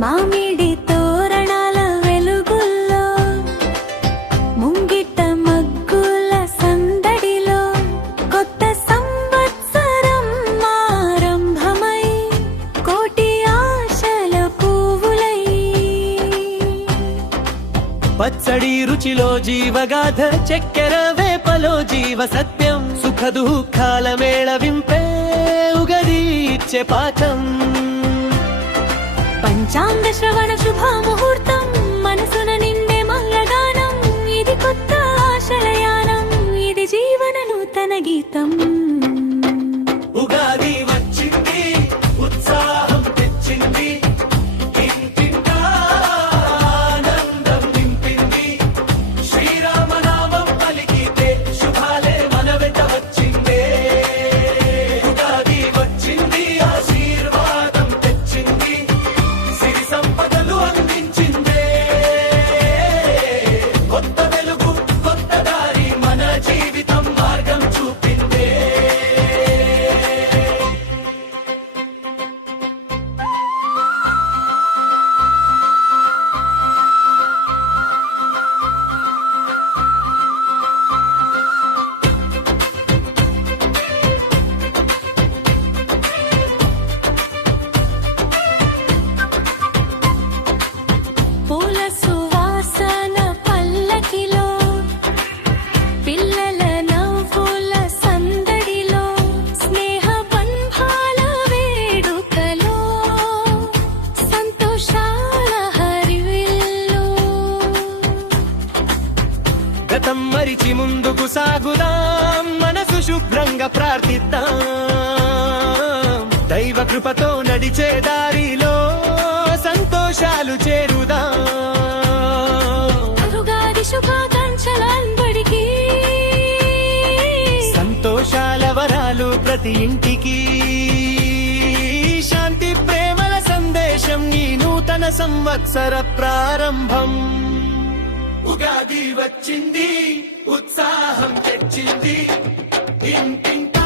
మామిడి తోరణాల వెలుగుల్లో ముంగిట మగ్గుల సందడిలో కొత్త సంవత్సరం ఆరంభమై కోటి ఆశల పువ్వులై పచ్చడి రుచిలో జీవగాథ చక్కెర వేపలో జీవ సత్యం సుఖ దుఃఖాల మేళవింపే ఉగది ఇచ్చే పాఠం పంచాంగ శ్రవణ శుభ ముహూర్తం మనసున నిండే మంగళగానం ఇది కొత్త ఆశలయానం ఇది జీవన నూతన గీతం ఉగాది వచ్చింది ఉత్సాహం తెచ్చింది ఇంటింటా ఆనందం నింపింది శ్రీరామనామం పలికితే శుభాలే మన వెంట వచ్చిందే ఉగాది వచ్చింది ఆశీర్వాదం తెచ్చింది సిరి సంపదలు అందించిందే కొత్త వెలుగు కొత్త దారి మన జీవితం మార్గం చూపిందే పూల సువాసన పల్లకిలో పిల్లల నవ్వుల సందడిలో స్నేహ బంధాల వేడుకలో సంతోషాల హరివిల్లు గతం మరిచి ముందుకు సాగుదాం మనసు శుభ్రంగా ప్రార్థిద్దాం దైవ కృపతో నడిచే దారిలో సంతోషాలు చేరుదాం ఉగాది శుభాకాంక్షల అందరికీ సంతోషాల వరాలు ప్రతి ఇంటికి శాంతి ప్రేమల సందేశం ఈ నూతన సంవత్సర ప్రారంభం ఉగాది వచ్చింది ఉత్సాహం తెచ్చింది ఇంటింటా